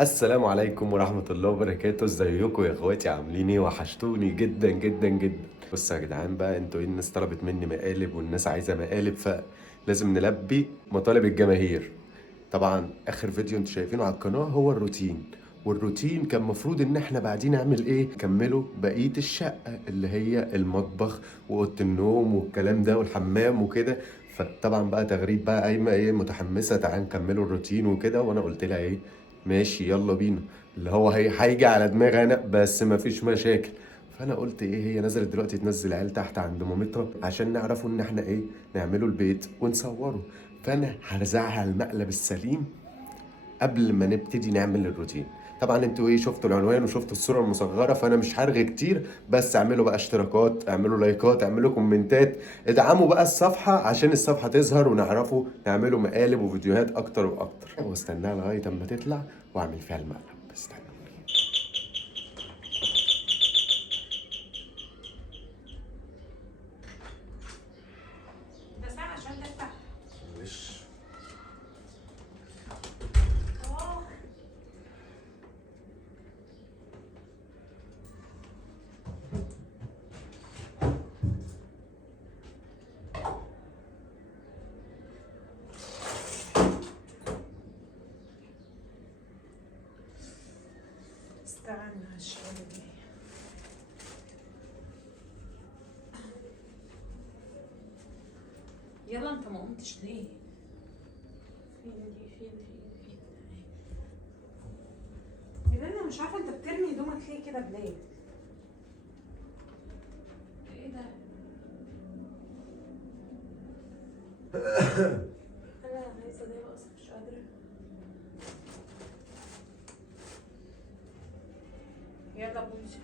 السلام عليكم ورحمة الله وبركاته، ازيكم يا اخواتي؟ عاملين ايه؟ وحشتوني جدا جدا جدا. بصوا يا جدعان بقى، انتوا ايه؟ الناس طلبت مني مقالب والناس عايزة مقالب، فلازم نلبي مطالب الجماهير. طبعا اخر فيديو انتوا شايفينه على القناة هو الروتين، والروتين كان مفروض ان احنا بعدين نعمل ايه؟ نكمله بقية الشقة اللي هي المطبخ واوضة النوم والكلام ده والحمام وكده. فطبعا بقى تغريد بقى قايمة ايه متحمسة، تعال نكملوا الروتين وكده، وانا قلت لها ايه؟ ماشي يلا بينا. اللي هو هيجي على دماغي انا بس مفيش مشاكل. فانا قلت ايه، هي نزلت دلوقتي تنزل عيال تحت عند مامتها عشان نعرفوا ان احنا ايه، نعملوا البيت ونصوره. فانا هرزعها المقلب السليم قبل ما نبتدي نعمل الروتين. طبعا انتوا ايه، شفتوا العنوان وشفتوا الصوره المصغره، فانا مش هرغي كتير. بس اعملوا بقى اشتراكات، اعملوا لايكات، اعملوا كومنتات، ادعموا بقى الصفحه عشان الصفحه تظهر ونعرفوا نعملوا مقالب وفيديوهات اكتر واكتر. واستناها لغايه اما تطلع واعمل فيها المقلب. استنى. ده ساعة عشان تفتح. معلش. اه استنى الشغل دي. يلا انت ما قمتش ليه؟ فين يا انا مش عارفه انت بترمي هدومك ليه كده بليه؟ ايه ده؟ انا عايزه اضايق اصلا مش قادره. يلا بوسي،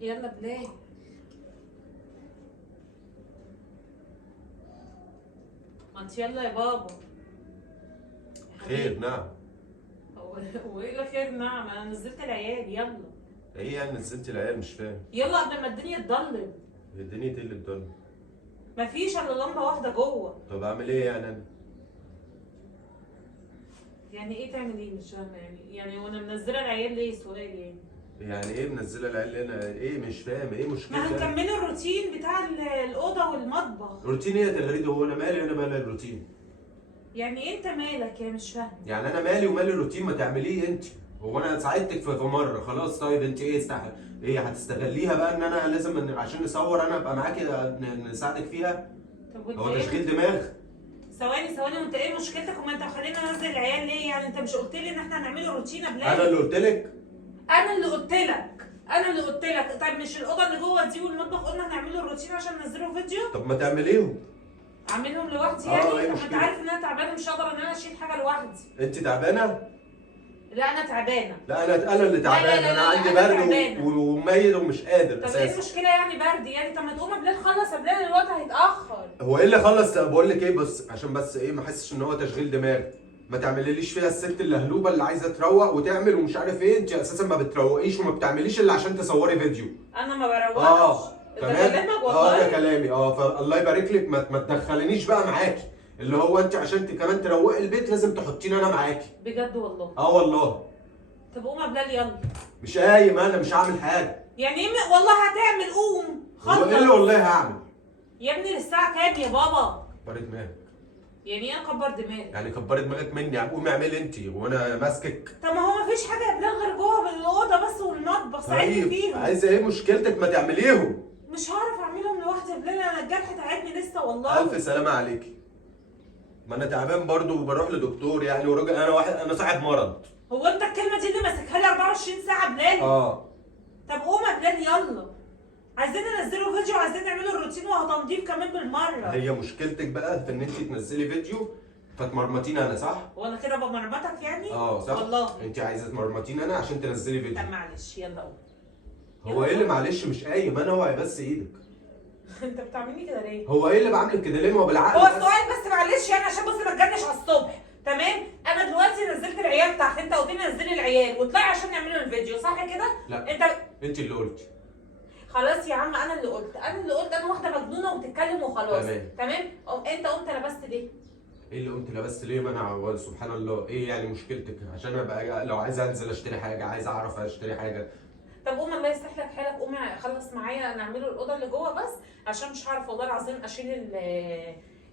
يلا بليه. ما انت يلا يا بابا. خير؟ نعم. هو ايه اللي خير؟ نعم انا نزلت العيال. يلا ايه يعني نزلت العيال؟ مش فاهم. يلا قبل ما الدنيا تضلم. الدنيا اللي بتضل. مفيش الا لمبه واحده جوه. طب اعمل ايه يعني انا؟ يعني ايه تعمل ايه؟ مش فاهمه. يعني وانا منزله العيال ليه؟ سؤال يعني. يعني ايه منزله العيال هنا؟ ايه مش فاهم، ايه ما مشكلتك؟ هنكملوا الروتين بتاع الاوضه والمطبخ. روتين ايه يا تغريده؟ هو انا مالي؟ انا مالي الروتين؟ يعني انت مالك يا مش فاهمه؟ يعني انا مالي ومالي الروتين؟ ما تعمليه انت. هو انا ساعدتك في مره خلاص. طيب انت ايه ايه هتستغليها بقى ان انا لازم عشان نصور انا ابقى معاكي نساعدك فيها؟ طب وانت هو ايه؟ تشغيل دماغ؟ ثواني وانت ايه مشكلتك؟ وما انت خلينا انزل العيال ليه؟ يعني انت مش قلت لي ان احنا هنعمله روتين قبل؟ انا اللي قلت لك. انا اللي قلت لك. طيب مش الاوضه اللي جوه دي والمطبخ قلنا هنعمله روتين عشان ننزله فيديو؟ طب ما تعمليهم. اعملهم لوحدي ايه يعني؟ طب ما انت مشكلة؟ عارف ان انا تعبانه، مش هقدر ان انا اشيل حاجه لوحدي. انت تعبانه؟ لا انا تعبانه. لا انا اللي تعبان. لا، انا عندي أنا برد تعبانة. وميت ومش قادر طب ايه اساسا. المشكله يعني؟ برد يعني؟ طب ما تقوم قبل نخلص، قبل الوقت هيتاخر. هو ايه اللي خلص؟ بقول لك ايه، بس عشان بس ايه ما احسش ان هو تشغيل دماغ. ما تعمليليش فيها الست اللهلوبه اللي عايزه تروق وتعمل ومش عارف ايه. انت اساسا ما بتروقيش وما بتعمليش الا عشان تصوري فيديو. انا ما بروقش. ده تمام. كلامك والله. ده كلامي. فالله يبارك لك، ما تدخلنيش بقى معاكي. اللي هو انت عشان كمان تروقي البيت لازم تحطيني انا معاكي. بجد والله. والله. طب قوم يا بلال يلا. مش قايم، انا مش هعمل حاجه. يعني ايه والله هتعمل؟ قوم هو خلص. ايه اللي والله هعمل؟ يا ابني الساعه كام يا بابا؟ كبري دماغك. يعني ايه اكبر دماغي؟ يعني كبري دماغك مني. قومي اعملي انت وانا ماسكك. طب ما هو مفيش حاجه يا بلال غير جوه بالاوضه بس والمطبخ، ساعدني طيب فيهم. عايزه ايه مشكلتك؟ ما تعمليهم. مش هعرف اعملهم لوحدي يا بلال، انا الجرح تعبني لسه والله. الف سلامه عليكي. ما انا تعبان برضو وبروح لدكتور يعني، وراجل انا صاحب مرض. هو انت الكلمه دي اللي ماسكها لي 24 ساعه بلال؟ طب قوم يا بلال يلا. عايزين ننزله فيديو، عايزين نعمله الروتين وهتنضيف كمان بالمره. هي مشكلتك بقى في ان انت تنزلي فيديو فتمرمطيني انا، صح؟ وانا كده بمرمطك يعني؟ صح. والله انت عايزه تمرمطيني انا عشان تنزلي فيديو. طب معلش يلا قوم. هو ايه اللي معلش مش قايم؟ انا اوعي بس ايدك. انت بتعملني كده ليه؟ هو ايه اللي بعملك كده ليه؟ ما هو بالعقل. هو السؤال بس معلش يعني عشان بص ما تجنش على الصبح. تمام. انا دلوقتي نزلت العيال تحت، انت قلت لي نزلي العيال واطلعي عشان نعملوا الفيديو، صح كده؟ لا انت اللي قلتي. خلاص يا عم انا اللي قلت. انا واحده مجنونه وبتتكلم وخلاص. تمام. انت قمت لبست ليه؟ ايه اللي قمت لبست ليه؟ ما انا سبحان الله، ايه يعني مشكلتك؟ عشان ابقى لو عايز انزل اشتري حاجه، عايز اعرف اشتري حاجه. طب قوم الله يصلح لك حالك، قوم خلص معايا نعمله الاوضه اللي جوه بس، عشان مش هعرف والله العظيم اشيل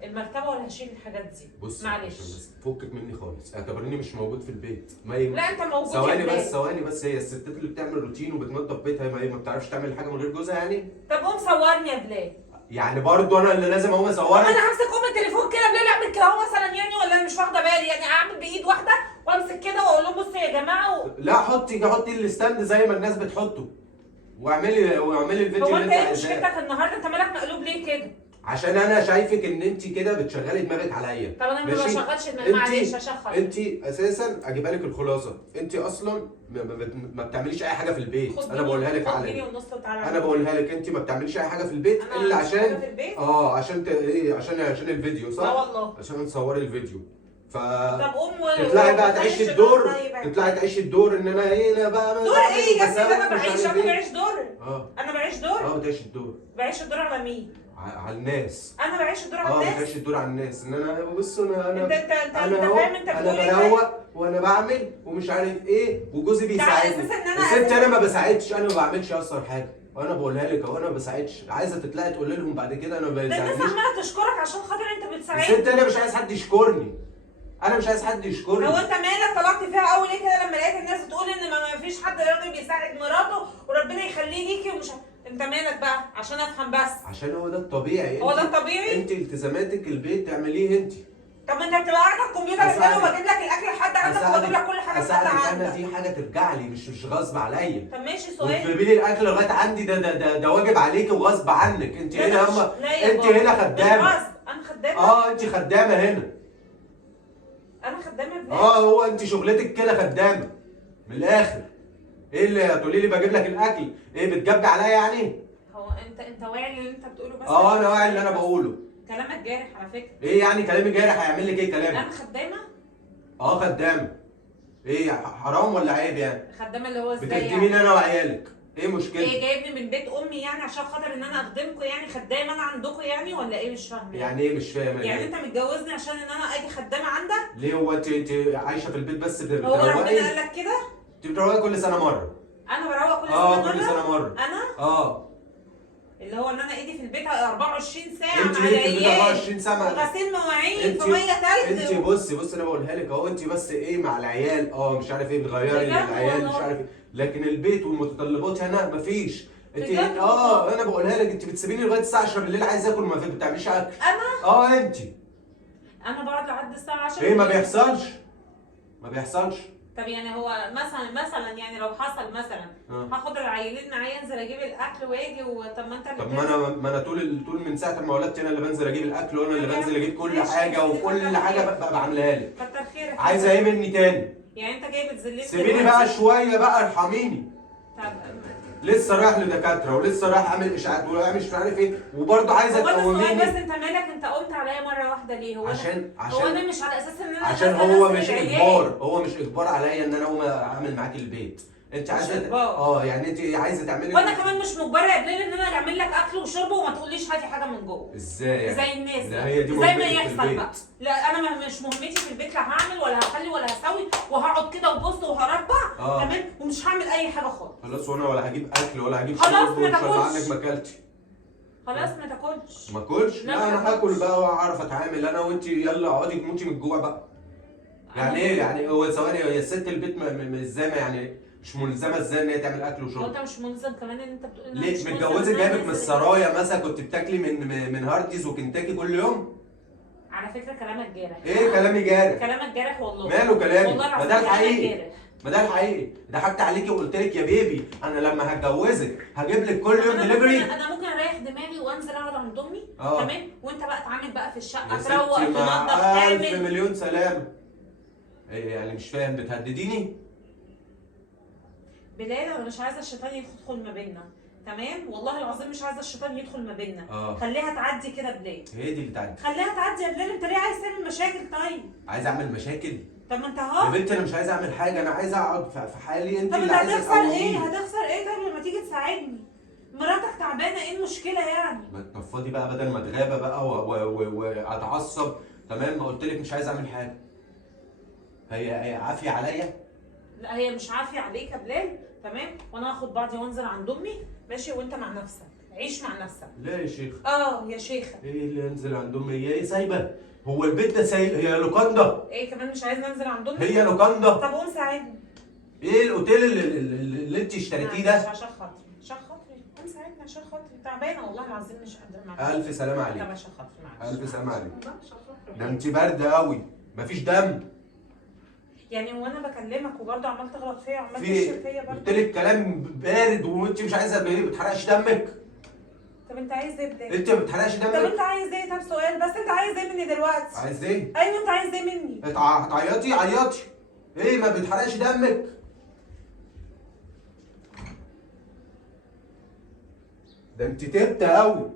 المرتبه ولا هشيل الحاجات دي. بص معلش بس فكك مني خالص، اعتبرني مش موجود في البيت. لا انت موجود. ثواني بس، هي الستات اللي بتعمل روتين وبتنظف بيتها ما هي ما بتعرفش تعمل حاجه من غير جوزها يعني؟ طب قوم صورني يا بلال. يعني برضه انا اللي لازم اقوم اصورك؟ انا همسك التليفون كده بلال اعمل كده اهو مثلا يعني، ولا انا مش واخده بالي يعني؟ اعمل بايد واحده وامسك كده واقول لهم بصوا يا جماعه لا حطي الستاند زي ما الناس بتحطه، واعملي الفيديو هو اللي انت انت ايه عايزاه. مشكلتك النهارده؟ انت مالك مقلوب ليه كده؟ عشان انا شايفك ان انت كده بتشغلي دماغك عليا. طب انا ما ماشي؟ بشغلش دماغي، معلش اشغل. انت اساسا اجيبها لك الخلاصه، انت اصلا ما بتعمليش اي حاجه في البيت. انا بقولها لك على انا بقولها لك، انت ما بتعمليش اي حاجه في البيت الا عشان عشان ايه؟ عشان الفيديو، صح؟ لا والله عشان تصوري الفيديو. طب قوم تطلعي بقى تعيشي الدور، ان انا ايه؟ انا بقى دور ايه يا سيدي؟ انا بعيش، انا ايه. بعيش دور. انا بعيش دور. بتعيش الدور. بعيش الدور على مين؟ على الناس. انا بعيش الدور على الناس. بتعيش الدور على الناس، ان انا بص انا انت انا فاهم انت بتقول ايه؟ انا بروق وانا بعمل ومش عارف ايه، وجوزي بيساعدني. الست انا ما بساعدش، انا ما بعملش اصلا حاجه، وانا بقولها لك اهو، انا ما بساعدش. عايزه تطلعي تقول لهم بعد كده انا ما ده الناس بساعدنيش. عماله تشكرك عشان خاطر انت بتساعدني. الست انا مش عايز حد يشكرني، انا مش عايز حد يشكرني. هو انت مالك طلعت فيها قوي ليه كده لما لقيت الناس بتقول ان ما فيش حد راجل بيساعد مراته وربنا يخليه ليكي ومش انت مالك بقى؟ عشان افهم بس. عشان هو ده الطبيعي. هو ده الطبيعي؟ انت التزاماتك البيت تعمليه انت. طب ما انت بتبقى قاعد على الكمبيوتر ازاي وبجيب لك الاكل لحد عندك وبجيب لك كل حاجه لحد عندك؟ انا دي حاجه ترجع لي، مش غصب عليا. طب ماشي سؤال. وتجيبي لي الاكل لغايه عندي، ده واجب عليكي وغصب عنك. انت هنا انت هنا خدامه. انا خدامه؟ انت خدامه هنا. انا خدامه ازاي؟ هو انت شغلتك كده خدامه من الاخر. ايه اللي هتقولي لي بجيب لك الاكل؟ ايه بتجبي عليا يعني؟ هو انت واعي اللي انت بتقوله بس؟ انا واعي اللي انا بقوله. كلامك جارح على فكره. ايه يعني كلامي جارح؟ هيعمل لك ايه كلامي؟ انا خدامه؟ خدامه. ايه حرام ولا عيب يعني؟ خدامه اللي هو ازاي بتخدميني يعني؟ انا وعيالك، ايه مشكلة؟ ايه جايبني من بيت امي يعني عشان خاطر ان انا اخدمكم يعني؟ خدامه انا عندكم يعني ولا ايه؟ مش فاهمه. يعني ايه مش فاهم؟ يعني انت متجوزني عشان ان انا اجي خدامه عندك؟ ليه؟ هو انت عايشه في البيت بس هو بتروقي؟ ربنا قال لك كده؟ انت بتروقي كل سنه مره. انا بروق كل سنه مره؟ كل سنه مره. انا؟ اللي هو ان انا ايدي في البيت 24 ساعه انت مع ليه في البيت العيال 24 ساعه؟ وغسيل مواعين في ميه تلج. انت بصي انا بقولها لك اهو، انت بس ايه مع العيال مش عارف ايه، بتغيري للعيال مش عارف ايه، لكن البيت والمتطلبات هنا مفيش. انت انا بقولها لك، انت بتسيبيني لغايه الساعه 10 بالليل عايز اكل، ما بتعمليش اكل. انا؟ انت. انا بقعد لحد الساعه 10. ايه ما بيحصلش. طب يعني هو مثلا يعني لو حصل مثلا هاخد العيلين معايا انزل اجيب الاكل واجي طب ما انت اللي ما انا طول من ساعه ما ولدت انا اللي بنزل اجيب الاكل، وانا اللي بنزل اجيب كل حاجه، وكل حاجه ببقى بعملها لك. كتر خيرك. عايزه ايه مني تاني؟ يعني انت جاي بتذلني؟ سيبيني بقى شويه بقى، ارحميني. طب لسه رايح لدكاتره ولسه رايح اعمل اشاعات مش عارف ايه، وبرضه عايزه تقوميني. بس انت مالك؟ انت قمت عليا مره واحده ليه؟ هو انا مش على اساس ان انا عشان هو مش اجبار، هو مش اجبار عليا ان انا اقوم اعمل معاكي البيت. انت عايزه يعني انت عايزه تعملي. وانا كمان مش مجبره يا بلال ان انا اعمل لك اكل وشرب وما تقوليش هاتي حاجه من جوه. ازاي يعني؟ زي الناس ده هي دي زي ما يحصل بقى. لا انا مش مهمتي في البيت، لا هعمل ولا هخلي ولا هسوي، وهقعد كده وبص وهربع تمام، ومش هعمل اي حاجه خالص. خلاص، وانا ولا هجيب اكل ولا هجيب شرب وان شاء الله عنك ما اكلتي. خلاص ما تاكلش. ما اكلش؟ لا انا هاكل بقى واعرف اتعامل انا وانت. يلا اقعدي تموتي من الجوع بقى. يعني ايه يعني؟ هو ثواني، هي الست البيت ملزمه يعني؟ مش ملزمه ازاي ان هي تعمل اكل وشرب؟ هو انت مش ملزم كمان ان انت بتقول ليه متجوزه جايبك من السرايا مثلا كنت بتاكلي من هارديز وكنتاكي كل يوم؟ على فكره كلامك جارح. ايه كلامي جارح؟ كلامك جارح والله. ماله كلامي؟ والله ما ده الحقيقي. ضحكت عليكي وقلت لك يا بيبي انا لما هتجوزك هجيب لك كل يوم دليفري. انا ممكن اريح دماغي وانزل اقعد عند امي تمام، وانت بقى اتعامل بقى في الشقه، تروق تنظف تعمل. ألف مليون سلامه. ايه يعني مش فاهم؟ بتهدديني؟ بلال انا مش عايزه الشيطان يدخل ما بيننا تمام، والله العظيم مش عايزه الشيطان يدخل ما بيننا. خليها تعدي كده بلال. هي دي اللي تعدي. خليها تعدي يا بلال. انت ليه عايز تعمل مشاكل؟ طيب عايز اعمل مشاكل؟ طب ما انت اهو. يا بنتي انا مش عايز اعمل حاجه، انا عايز اقعد في حالي. انت اللي عايزه هتخسر ايه؟ طب لما تيجي تساعدني مراتك تعبانه، ايه المشكله يعني؟ ما تنفضي بقى بدل ما اتغابى بقى واتعصب. تمام، ما قلت لك مش عايز اعمل حاجه. هي عافيه عليا. لا هي مش عافيه عليك يا بلال، تمام؟ وانا هاخد بعضي وانزل عند امي، ماشي؟ وانت مع نفسك، عيش مع نفسك. لا يا شيخ. يا شيخه. ايه اللي انزل عند امي؟ هي ايه سايبه؟ هو البيت ده سايب؟ هي لوكاندا. ايه كمان مش عايز ننزل عند امي؟ هي لوكاندا. طب قوم ساعدني. ايه الاوتيل اللي انت اشتريتيه ده؟ مش عشان خاطري، عشان خاطري قوم ساعدني، عشان خاطري تعبانه والله العظيم مش قادره معاك. الف سلامه طب عليك. عشان خاطري معلش. الف سلامه عليك. والله عشان خاطري. ده انت بارده قوي، مفيش دم. يعني وانا بكلمك وبرضه عمال تغلط فيا وعمال في تشتم ايه؟ فيا قلت برضه. لك كلام بارد وانت مش عايزه، ما بتحرقش دمك. طب انت عايز ايه بداية؟ انت ما بتحرقش طب دمك. انت عايز ايه؟ طب سؤال بس، انت عايز ايه مني دلوقتي؟ عايز ايه؟ ايوه انت عايز ايه مني؟ هتعيطي عيطي. ايه ما بتحرقش دمك؟ ده انت تبت قوي.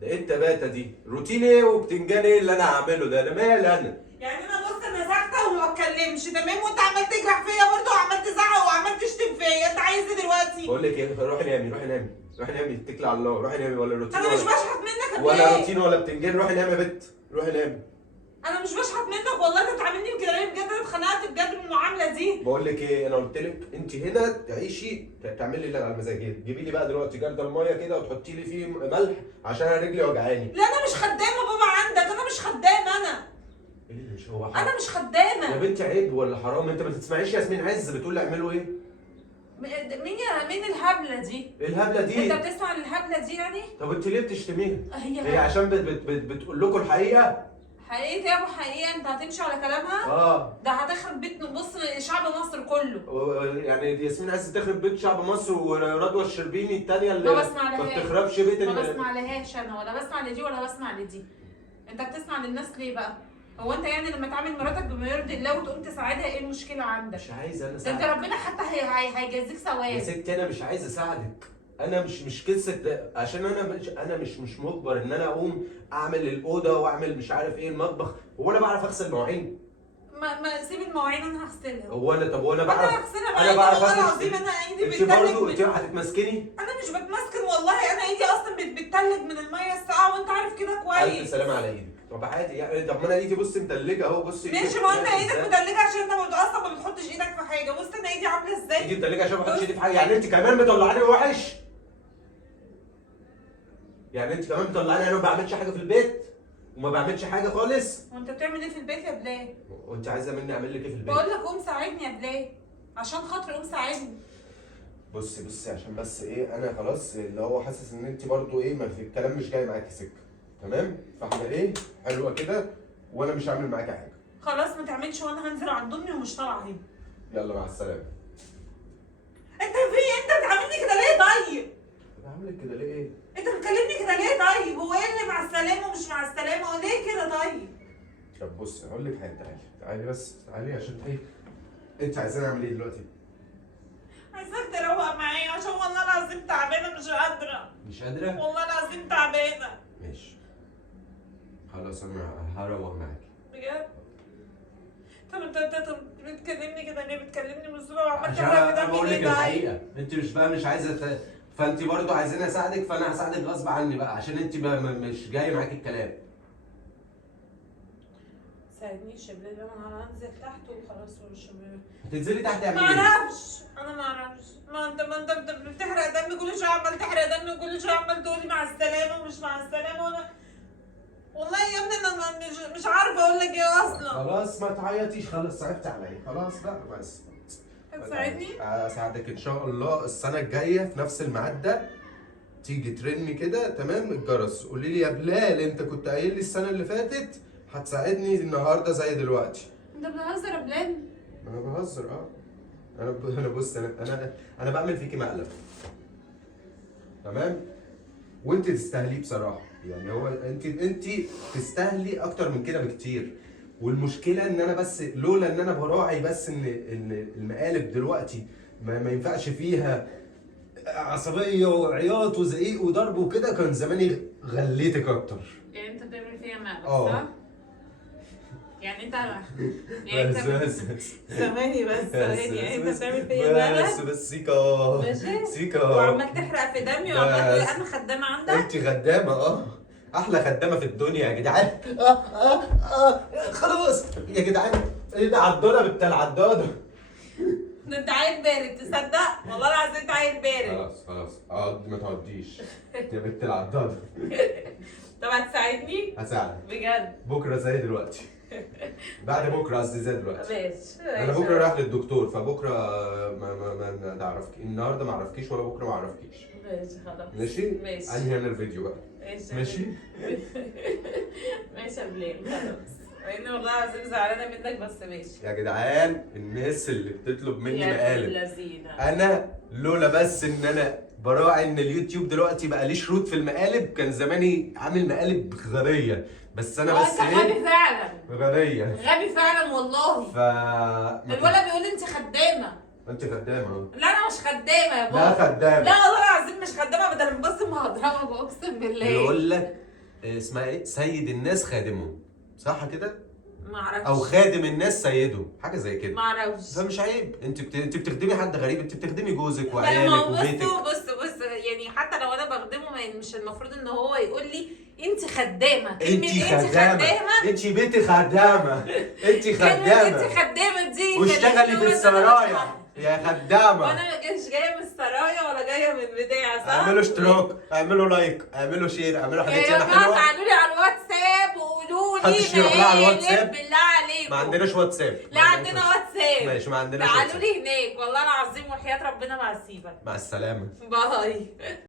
ده ايه التباتة دي؟ روتين ايه وبتنجان ايه اللي انا هعمله ده؟ انا مالي انا؟ يعني انا بص انا ساكته وما بتكلمش، تمام؟ وانت عمال تجرح فيا برضه وعمال تزعق وعمال تشتم فيا، انت عايز ايه دلوقتي؟ بقول لك ايه، روحي نامي روحي نامي روحي نامي، اتكلي على الله، روحي نامي. ولا روتين انا مش ولا بشحت منك يا ولا بلال. روتين ولا بتنجان، روحي نامي يا بت، روحي نامي. انا مش بشحت منك والله، انت بتعاملني كده ليه بجد؟ انا اتخنقت بجد من المعامله دي. بقول لك ايه، انا قلت لك انت هنا تعيشي تعملي اللي على مزاجك. جيبي لي بقى دلوقتي جردل الميه كده وتحطي لي فيه ملح عشان انا رجلي وجعاني. لا انا مش خدامه بابا عندك، انا مش خدامه انا. ايه اللي مش هو حرام؟ انا مش خدامه يا بنتي عيب ولا حرام؟ انت ما تسمعيش ياسمين عز بتقول لي اعملوا ايه؟ مين الهبله دي؟ ايه الهبله دي؟ انت بتسمع الهبله دي يعني؟ طب انت ليه بتشتميها؟ هي هي عشان بتقول لكم الحقيقه؟ حقيقة يا ابو حقيقة، انت هتمشي على كلامها؟ ده هتخرب بيت، بص شعب مصر كله. يعني ياسمين عز تخرب بيت شعب مصر، ورضوى الشربيني الثانيه اللي ما بسمع ما لهاش. بتخربش بيت ما بسمع لهاش انا، ولا بسمع لدي ولا بسمع لدي. انت بتسمع للناس ليه بقى؟ هو انت يعني لما تعامل مراتك بما يرضي الله وتقوم تساعدها، ايه المشكلة عندك؟ مش عايز انا ده اساعدك. انت ربنا حتى هيجازيك يا ثواب. ستي انا مش عايز اساعدك. انا مش قصه عشان انا مش مجبر ان انا اقوم اعمل الاوضه واعمل مش عارف ايه المطبخ. هو انا بعرف اغسل مواعين؟ ما سيب المواعين انا هغسلها. هو انا طب وانا انا بعرف؟ هغسلها انا بعرف والله اغسل. العظيم انا ايدي انت برضه انت بتتلج. هتتمسكني؟ انا مش بتمسكن والله، انا ايدي اصلا بتتلج من الميه الساقعه وانت عارف كده كويس. الف سلامه على ايدك. طب عادي يعني، طب ما انا ايدي بصي متلجه اهو، بصي ماشي، ما انت ايدك متلجه عشان انت اصلا ما بتحطش ايدك في حاجه. بص انا ايدي عامله ازاي. ايدي متلجه عشان ما بحطش ايدي في حاجه؟ يعني انت كمان مطلعاني وحش؟ يعني انت كمان مطلعاني انا ما بعملش حاجه في البيت وما بعملش حاجه خالص؟ وانت بتعمل ايه في البيت يا بلال؟ وانت عايزه مني اعمل لك ايه في البيت؟ بقول لك قوم ساعدني يا بلال، عشان خاطري قوم ساعدني. بصي عشان بس ايه، انا خلاص اللي هو حاسس ان انت برضو ايه، ما في الكلام مش جاي معاكي سكه، تمام؟ فاحنا ايه حلوه كده، وانا مش هعمل معاكي حاجه. خلاص ما تعملش، وانا هنزل عند امي ومش طالعه هنا. يلا مع السلامه. انت في ايه؟ انت بتعاملني كده ليه طيب؟ بعملك كده ليه ايه؟ انت بتكلمني كده ليه طيب؟ هو ايه اللي مع السلامه ومش مع السلامه وليه كده طيب؟ طب بصي هقول لك حاجه، تعالي بس تعالي عشان ايه؟ انت عايزاني اعمل ايه دلوقتي؟ عايزاك تروق معايا عشان والله العظيم تعبانه مش قادره. مش قادره؟ والله العظيم تعبانه. ماشي خلاص انا هروق معاكي. بجد؟ طب انت بتكلمني كده ليه؟ بتكلمني من الصبح وعمال عشان تحرق في انا دمي بقول لك ليه طيب؟ الحقيقه، انت مش بقى مش عايزه فانت برضو عايزاني اساعدك، فانا هساعدك غصب عني بقى عشان انت بقى مش جاي معاكي الكلام. ساعدنيش يا بلال، انا هنزل تحت وخلاص ومش هتنزلي تحت ما تعملي ايه؟ اعرفش، انا ما اعرفش. ما انت بتحرق دمي كل شويه، عمال تحرق دمي وكل شويه عمال تقولي مع السلامه ومش مع السلامه، وانا والله يا ابني انا مش عارفه اقول لك ايه اصلا. خلاص ما تعيطيش، خلاص صعبت عليا، خلاص بقى بس. هتساعدني؟ اساعدك ان شاء الله السنه الجايه في نفس الميعاد ده، تيجي ترني كده تمام الجرس، قولي لي يا بلال انت كنت قايل لي السنه اللي فاتت هتساعدني النهارده زي دلوقتي. انت بتهزر يا بلال؟ انا بهزر انا بص انا بعمل فيكي مقلب، تمام؟ وانت تستاهليه بصراحه، يعني هو انت تستاهلي اكتر من كده بكتير. والمشكله ان انا بس لولا ان انا براعي بس ان المقالب دلوقتي ما ينفعش فيها عصبيه وعياط وزعيق وضرب وكده، كان زماني غليتك اكتر. يعني انت بتعمل فيا مقلب صح؟ يعني انت بس ثواني بس يعني انت بتعمل فيا مقلب؟ بس سيكا ماشي؟ سيكا وعمال تحرق في دمي وعمال تقول انا خدامه عندك؟ انت خدامه احلى خدامه في الدنيا يا جدعان. خلاص يا جدعان. ايه ده عداده بتاع العداده. ده انت عيل بارد تصدق؟ والله العظيم انت عيل بارد. خلاص اقعد ما تقعديش يا بنت العداده. طب هتساعدني؟ هساعدك بجد؟ بكره زي دلوقتي. بعد بكره قصدي زي دلوقتي. ماشي. انا بكره رايح للدكتور فبكره ما تعرفك النهارده ما اعرفكيش ولا بكره ما اعرفكيش. ماشي خلاص. ماشي؟ ماشي. انهي انا الفيديو بقى. ماشي؟ ماشي يا بلال خلاص. لان والله العظيم زعلانه منك بس ماشي. يا جدعان الناس اللي بتطلب مني يا مقالب، اللذينه. انا لولا بس ان انا براعي ان اليوتيوب دلوقتي بقى ليه شروط في المقالب كان زماني عامل مقالب غبيه، بس انا بس انت غبي فعلا. غبيه. غبي فعلا والله. الولد بيقول لي انت خدامه. انت خدامه. لا انا مش خدامه يا بابا. لا خدامه. لا والله العظيم مش خدامه، بدل بص ما هضربها اقسم بالله. بيقول لك اسمها ايه؟ سيد الناس خادمهم، صح كده؟ ما اعرفش. او خادم الناس سيده، حاجه زي كده. ما اعرفش. فمش عيب، انت بتخدمي حد غريب، انت بتخدمي جوزك لا وعيالك ما هو وبيتك. بص يعني حتى لو انا بخدمه مش المفروض ان هو يقول لي انت خدامه. انت خدامه. انت بيتي خدامه. انت خدامه. انت خدامه دي واشتغلي في السرايا يا خدامه. وانا ما كانش جايه من السرايا ولا جايه من بتاع صح؟ اعملوا اشتراك، اعملوا لايك، اعملوا شير، اعملوا حاجات يا ياما جماعه حلوه. تعالوا لي على الواتساب وقولوا لي محدش يروح لها على الواتساب. بالله عليكم. ما عندناش واتساب. لا عندنا واتساب. ماشي ما عندناش تعالوا واتساب. لي هناك والله العظيم وحياة ربنا ما هسيبك. مع السلامه. باي.